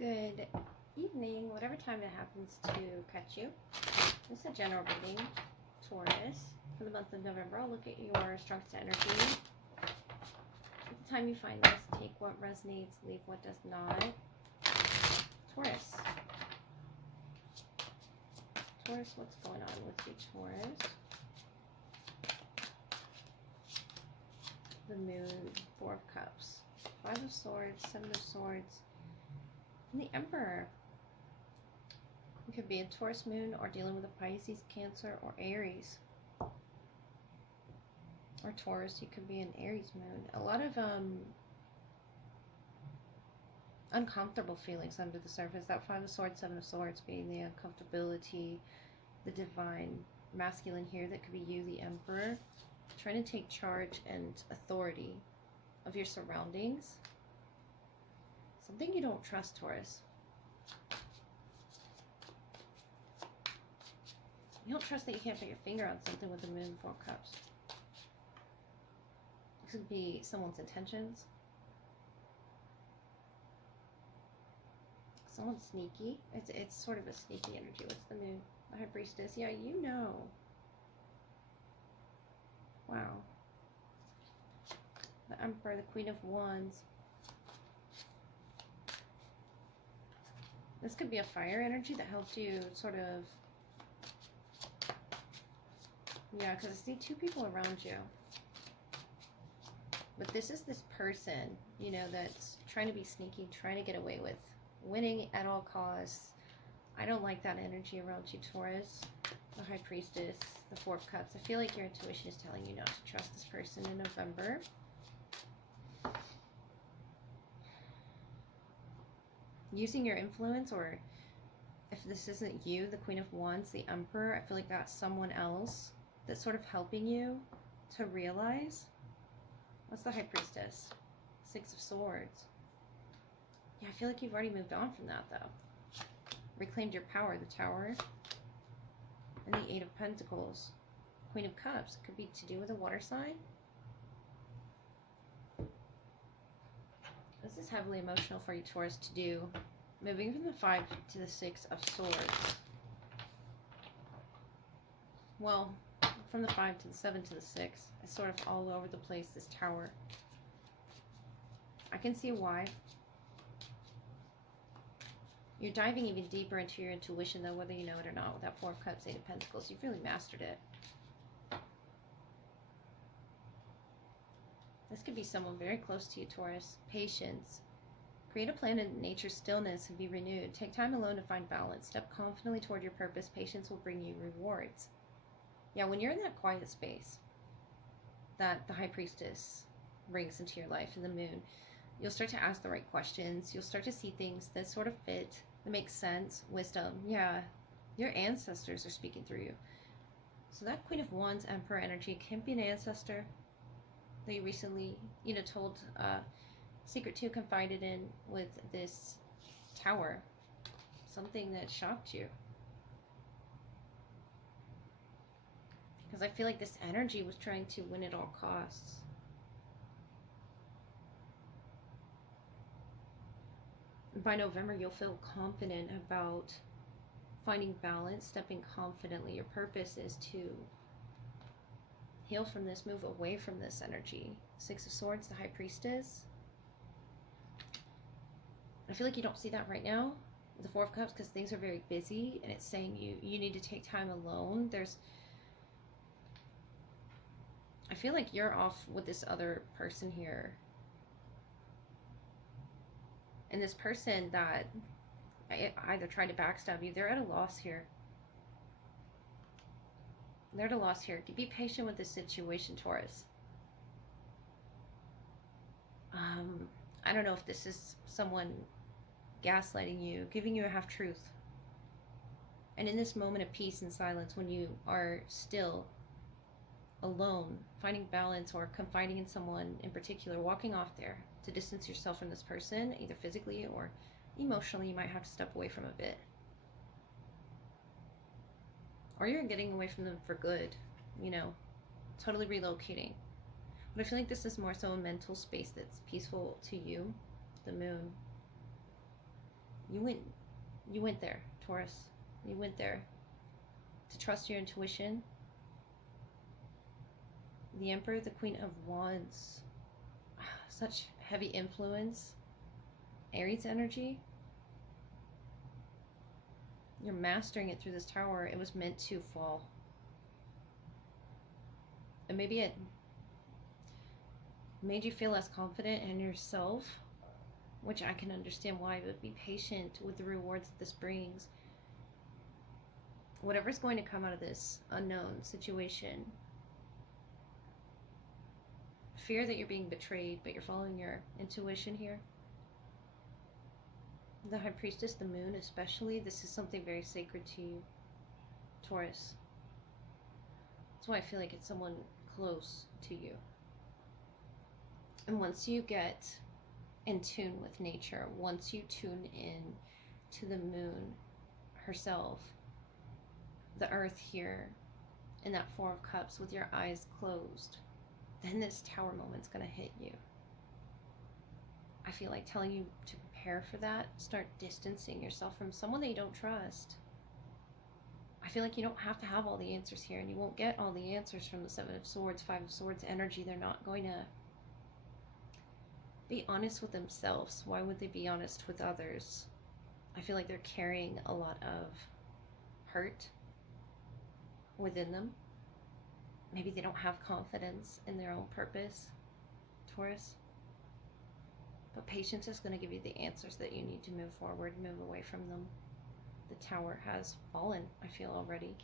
Good evening, whatever time it happens to catch you. This is a general reading, Taurus, for the month of November. I'll look at your strongest energy. At the time you find this, take what resonates, leave what does not. Taurus. Taurus, what's going on with you, Taurus? The Moon, Four of Cups, Five of Swords, Seven of Swords, and the Emperor. You could be a Taurus moon or dealing with a Pisces, Cancer, or Aries. Or Taurus, you could be an Aries moon. A lot of uncomfortable feelings under the surface. That Five of Swords, Seven of Swords being the uncomfortability, the divine masculine here. That could be you, the Emperor, trying to take charge and authority of your surroundings. Something you don't trust, Taurus. You don't trust that you can't put your finger on something with the Moon, Four of Cups. This could be someone's intentions. Someone's sneaky. It's sort of a sneaky energy. What's the Moon? The High Priestess. Yeah, you know. Wow. The Emperor, the Queen of Wands. This could be a fire energy that helped you sort of... Yeah, because I see two people around you. But this is this person, you know, that's trying to be sneaky, trying to get away with winning at all costs. I don't like that energy around you, Taurus. The High Priestess, the Four of Cups. I feel like your intuition is telling you not to trust this person in November. Using your influence, or if this isn't you, the Queen of Wands, the Emperor, I feel like that's someone else that's sort of helping you to realize. What's the High Priestess? Six of Swords. Yeah, I feel like you've already moved on from that, though. Reclaimed your power, the Tower. And the Eight of Pentacles. Queen of Cups. Could be to do with a water sign. This is heavily emotional for you, Taurus, to do. Moving from the Five to the Six of Swords. Well, from the Five to the Seven to the Six. It's sort of all over the place, this Tower. I can see why. You're diving even deeper into your intuition, though, whether you know it or not, with that Four of Cups, Eight of Pentacles. You've really mastered it. This could be someone very close to you, Taurus. Patience. Create a plan in nature's stillness and be renewed. Take time alone to find balance. Step confidently toward your purpose. Patience will bring you rewards. Yeah, when you're in that quiet space that the High Priestess brings into your life, and the Moon, you'll start to ask the right questions. You'll start to see things that sort of fit, that make sense. Wisdom. Yeah, your ancestors are speaking through you. So that Queen of Wands, Emperor energy can be an ancestor that you recently, you know, told secret to, confided in, with this Tower. Something that shocked you. Because I feel like this energy was trying to win at all costs. By November, you'll feel confident about finding balance, stepping confidently. Your purpose is to heal from this, move away from this energy. Six of Swords, the High Priestess. I feel like you don't see that right now with the Four of Cups, because things are very busy, and it's saying you need to take time alone. I feel like you're off with this other person here. And this person that either tried to backstab you, they're at a loss here. They're at a loss here. Be patient with this situation, Taurus. I don't know if this is someone gaslighting you, giving you a half-truth. And in this moment of peace and silence, when you are still alone, finding balance or confiding in someone in particular, walking off there to distance yourself from this person, either physically or emotionally, you might have to step away from a bit. Or you're getting away from them for good, you know, totally relocating. But I feel like this is more so a mental space that's peaceful to you, the Moon. You went there, Taurus. You went there to trust your intuition. The Emperor, the Queen of Wands, such heavy influence. Aries energy. You're mastering it through this Tower. It was meant to fall. And maybe it made you feel less confident in yourself, which I can understand why, but be patient with the rewards that this brings. Whatever's going to come out of this unknown situation, fear that you're being betrayed, but you're following your intuition here. The High Priestess, the Moon especially, this is something very sacred to you, Taurus. That's why I feel like it's someone close to you. And once you get in tune with nature, once you tune in to the Moon herself, the Earth here, in that Four of Cups with your eyes closed, then this Tower moment's going to hit you. I feel like telling you to prepare for that. Start distancing yourself from someone that you don't trust. I feel like you don't have to have all the answers here, and you won't get all the answers from the Seven of Swords, Five of Swords energy. They're not going to be honest with themselves. Why would they be honest with others? I feel like they're carrying a lot of hurt within them. Maybe they don't have confidence in their own purpose, Taurus. But patience is going to give you the answers that you need to move forward, move away from them. The Tower has fallen, I feel already,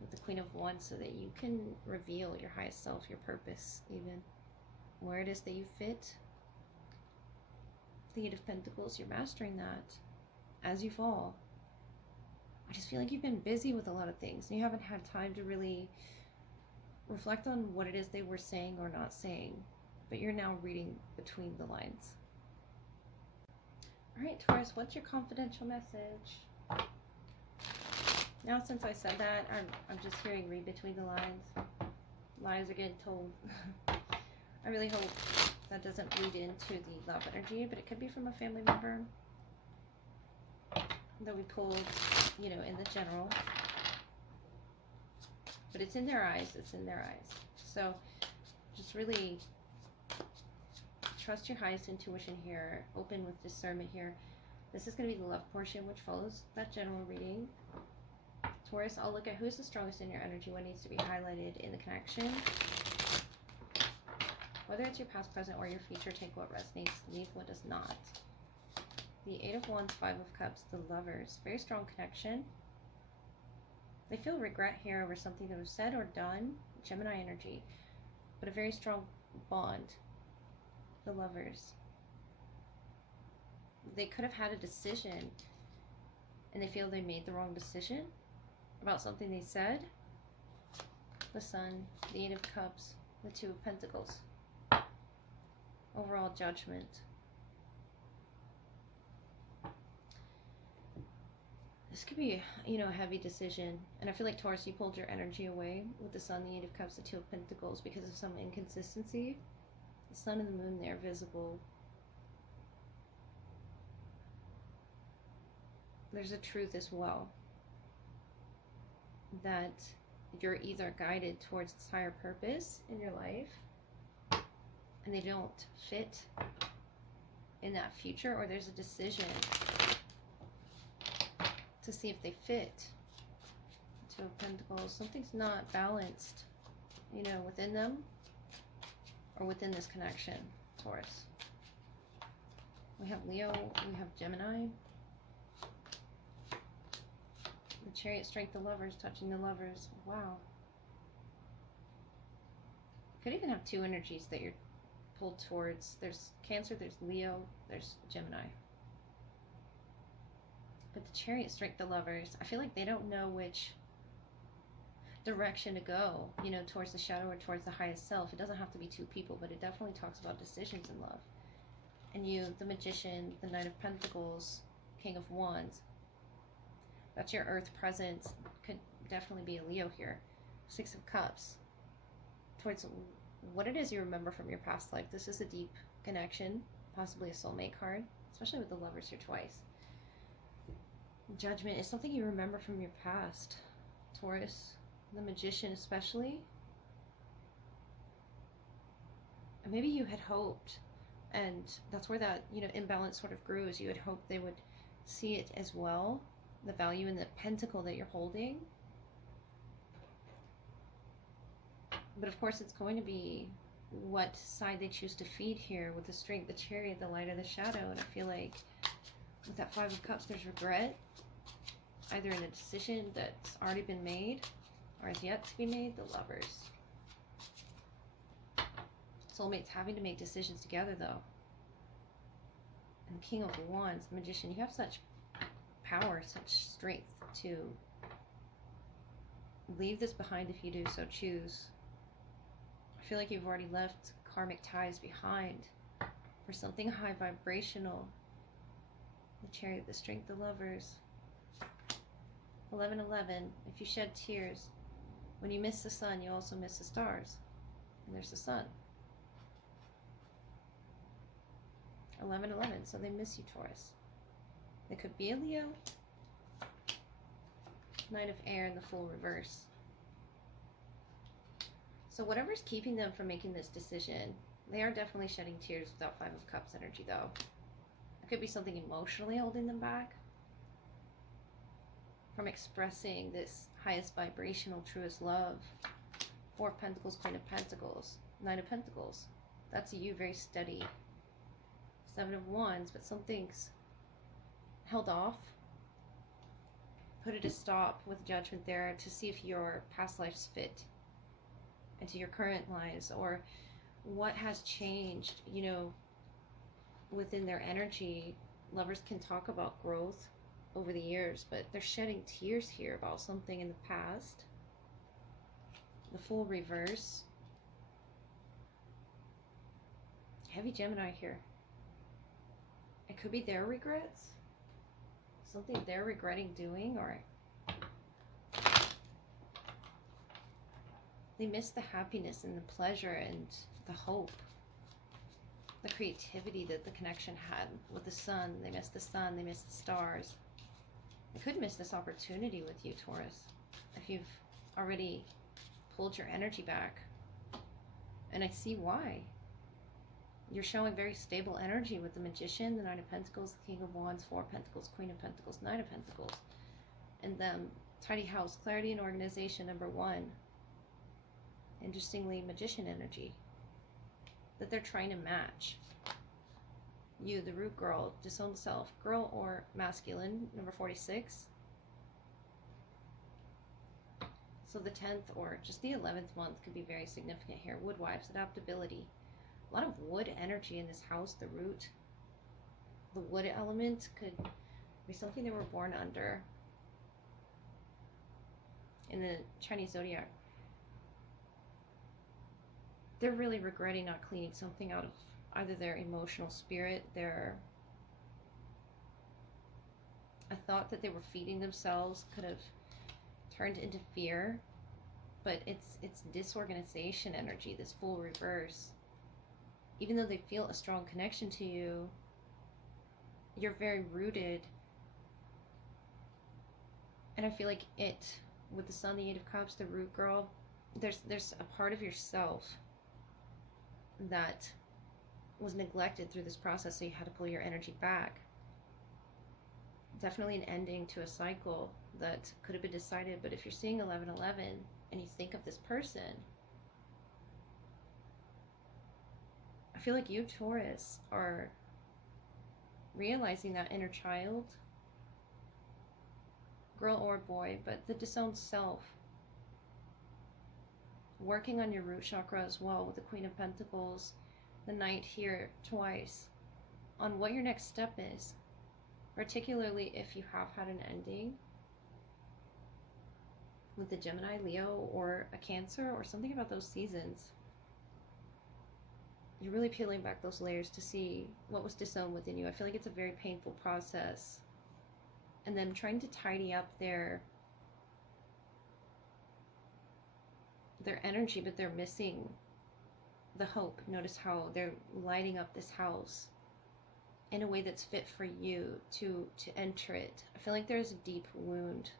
with the Queen of Wands, so that you can reveal your highest self, your purpose, even where it is that you fit. The Eight of Pentacles, you're mastering that as you fall. I just feel like you've been busy with a lot of things, and you haven't had time to really reflect on what it is they were saying or not saying, but you're now reading between the lines. All right, Taurus, what's your confidential message? Now, since I said that, I'm just hearing read between the lines. Lies are getting told. I really hope that doesn't bleed into the love energy, but it could be from a family member that we pulled, you know, in the general. But it's in their eyes. It's in their eyes. So just really trust your highest intuition here. Open with discernment here. This is going to be the love portion, which follows that general reading. Taurus, I'll look at who's the strongest in your energy, what needs to be highlighted in the connection. Whether it's your past, present, or your future, take what resonates, leave what does not. The Eight of Wands, Five of Cups, the Lovers. Very strong connection. They feel regret here over something that was said or done. Gemini energy. But a very strong bond. The Lovers. They could have had a decision, and they feel they made the wrong decision about something they said. The Sun, the Eight of Cups, the Two of Pentacles. Overall judgment. This could be, you know, a heavy decision. And I feel like, Taurus, you pulled your energy away with the Sun, the Eight of Cups, the Two of Pentacles because of some inconsistency. The Sun and the Moon, they're visible. There's a truth as well, that you're either guided towards this higher purpose in your life and they don't fit in that future, or there's a decision to see if they fit. Two of Pentacles, something's not balanced, you know, within them or within this connection, Taurus. We have Leo, we have Gemini. The Chariot, Strength, the Lovers, touching the Lovers. Wow. Could even have two energies that you're pulled towards. There's Cancer, there's Leo, there's Gemini. But the Chariot, Strength, the Lovers, I feel like they don't know which direction to go, you know, towards the shadow or towards the highest self. It doesn't have to be two people, but it definitely talks about decisions in love. And you, the Magician, the Knight of Pentacles, King of Wands. That's your Earth presence. Could definitely be a Leo here. Six of Cups. Towards what it is you remember from your past life. This is a deep connection. Possibly a soulmate card. Especially with the Lovers here twice. Judgment is something you remember from your past, Taurus. The Magician especially. And maybe you had hoped, and that's where that, imbalance sort of grew, is you had hoped they would see it as well, the value in the pentacle that you're holding. But of course it's going to be what side they choose to feed here, with the Strength, the Chariot, the Light, or the Shadow. And I feel like with that Five of Cups, there's regret, either in a decision that's already been made or is yet to be made. The Lovers. Soulmates having to make decisions together, though. And the King of Wands, the Magician. You have such power, such strength to leave this behind if you do so choose. I feel like you've already left karmic ties behind for something high vibrational. The Chariot, the Strength, the Lovers. 11:11. If you shed tears, when you miss the sun, you also miss the stars. And there's the sun. 11:11. So they miss you, Taurus. It could be a Leo. Knight of Air in the full reverse. So whatever's keeping them from making this decision, they are definitely shedding tears without Five of Cups energy, though. It could be something emotionally holding them back from expressing this highest vibrational, truest love. Four of Pentacles, Queen of Pentacles, Nine of Pentacles. That's you, very steady. Seven of Wands, but something's held off. Put it a stop with Judgment there to see if your past lives fit into your current lives, or what has changed, within their energy. Lovers can talk about growth over the years, but they're shedding tears here about something in the past. The Full reverse. Heavy Gemini here. It could be their regrets. Something they're regretting doing, or they miss the happiness and the pleasure and the hope, the creativity that the connection had with the sun. They miss the sun, they miss the stars. They could miss this opportunity with you, Taurus, if you've already pulled your energy back. And I see why. You're showing very stable energy with the Magician, the Nine of Pentacles, the King of Wands, Four of Pentacles, Queen of Pentacles, Nine of Pentacles. And then Tidy House, Clarity and Organization, number 1. Interestingly, Magician energy that they're trying to match. You, the Root Girl, Disowned Self, Girl or Masculine, number 46. So the 10th or just the 11th month could be very significant here. Woodwives, adaptability. A lot of wood energy in this house. The root, the wood element could be something they were born under. In the Chinese zodiac, they're really regretting not cleaning something out of either their emotional spirit, a thought that they were feeding themselves could have turned into fear, but it's disorganization energy, this Full reverse. Even though they feel a strong connection to you, you're very rooted. And I feel like with the Sun, the Eight of Cups, the Root Girl, there's a part of yourself that was neglected through this process, so you had to pull your energy back. Definitely an ending to a cycle that could have been decided. But if you're seeing 11:11 and you think of this person, I feel like you, Taurus, are realizing that inner child, girl or boy, but the disowned self, working on your root chakra as well with the Queen of Pentacles, the Knight here twice, on what your next step is, particularly if you have had an ending with the Gemini, Leo, or a Cancer, or something about those seasons. You're really peeling back those layers to see what was disowned within you. I feel like it's a very painful process. And then trying to tidy up their energy, but they're missing the hope. Notice how they're lighting up this house in a way that's fit for you to enter it. I feel like there's a deep wound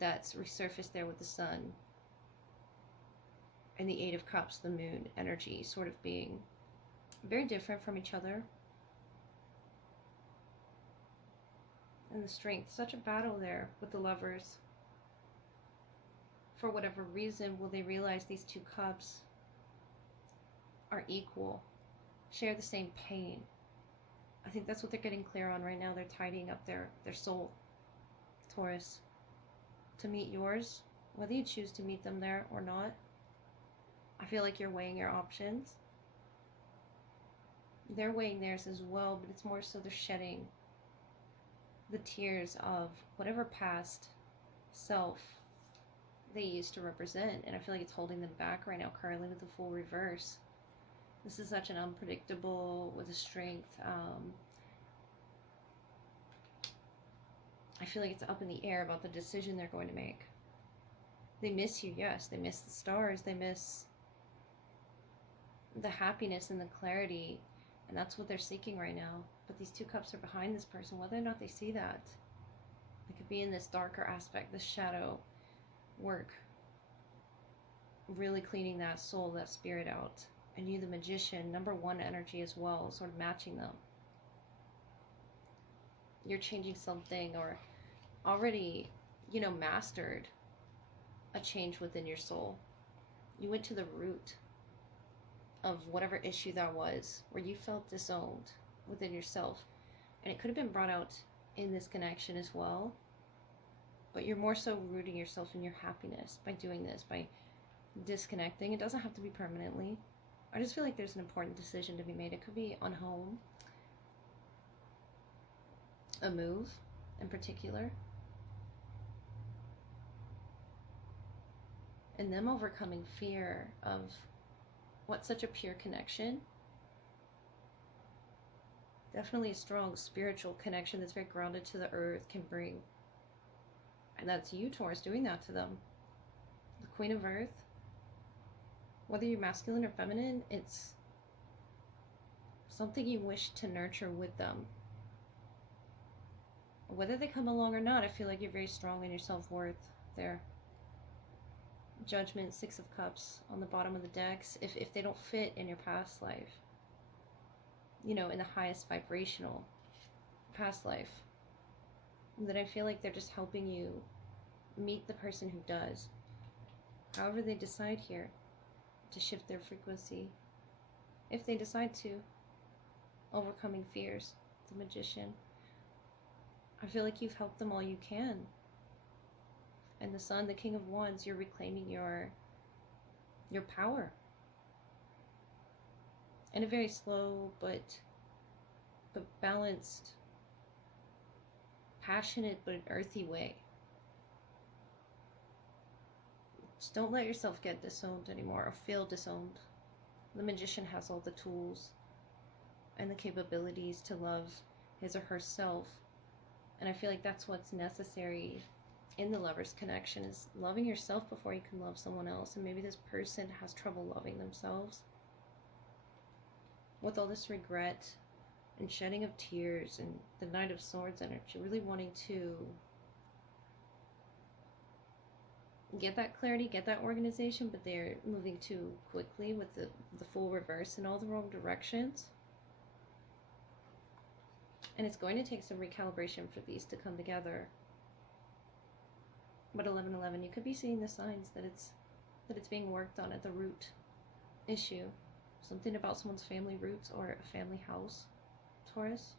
that's resurfaced there with the sun and the Eight of Cups, the moon energy, sort of being very different from each other. And the strength, such a battle there with the Lovers. For whatever reason, will they realize these two cups are equal, share the same pain? I think that's what they're getting clear on right now. They're tidying up their soul, Taurus, to meet yours, whether you choose to meet them there or not. I feel like you're weighing your options. They're weighing theirs as well, but it's more so they're shedding the tears of whatever past self they used to represent, and I feel like it's holding them back right now currently with the full reverse. This is such an unpredictable, with a strength. I feel like it's up in the air about the decision they're going to make. They miss you, yes. They miss the stars. They miss the happiness and the clarity, and that's what they're seeking right now. But these two cups are behind this person, whether or not they see that. They could be in this darker aspect, this shadow work, really cleaning that soul, that spirit out. And you, the Magician, number one energy as well, sort of matching them. You're changing something, or already, mastered a change within your soul. You went to the root of whatever issue that was, where you felt disowned within yourself. And it could have been brought out in this connection as well. But you're more so rooting yourself in your happiness by doing this, by disconnecting. It doesn't have to be permanently. I just feel like there's an important decision to be made. It could be on home, a move in particular, and them overcoming fear of what such a pure connection, definitely a strong spiritual connection that's very grounded to the earth, can bring. And that's you, Taurus, doing that to them. The Queen of Earth, whether you're masculine or feminine, it's something you wish to nurture with them. Whether they come along or not, I feel like you're very strong in your self-worth there. Judgment, Six of Cups on the bottom of the decks. If they don't fit in your past life, in the highest vibrational past life, then I feel like they're just helping you meet the person who does. However they decide here to shift their frequency. If they decide to, overcoming fears, the Magician. I feel like you've helped them all you can. And the Sun, the King of Wands, you're reclaiming your power. In a very slow but balanced, passionate but earthy way. Just don't let yourself get disowned anymore or feel disowned. The Magician has all the tools and the capabilities to love his or herself. And I feel like that's what's necessary in the Lover's connection, is loving yourself before you can love someone else. And maybe this person has trouble loving themselves. With all this regret and shedding of tears and the Knight of Swords energy, really wanting to get that clarity, get that organization, but they're moving too quickly with the full reverse in all the wrong directions. And it's going to take some recalibration for these to come together. But 11/11, you could be seeing the signs that it's being worked on at the root issue. Something about someone's family roots or a family house, Taurus.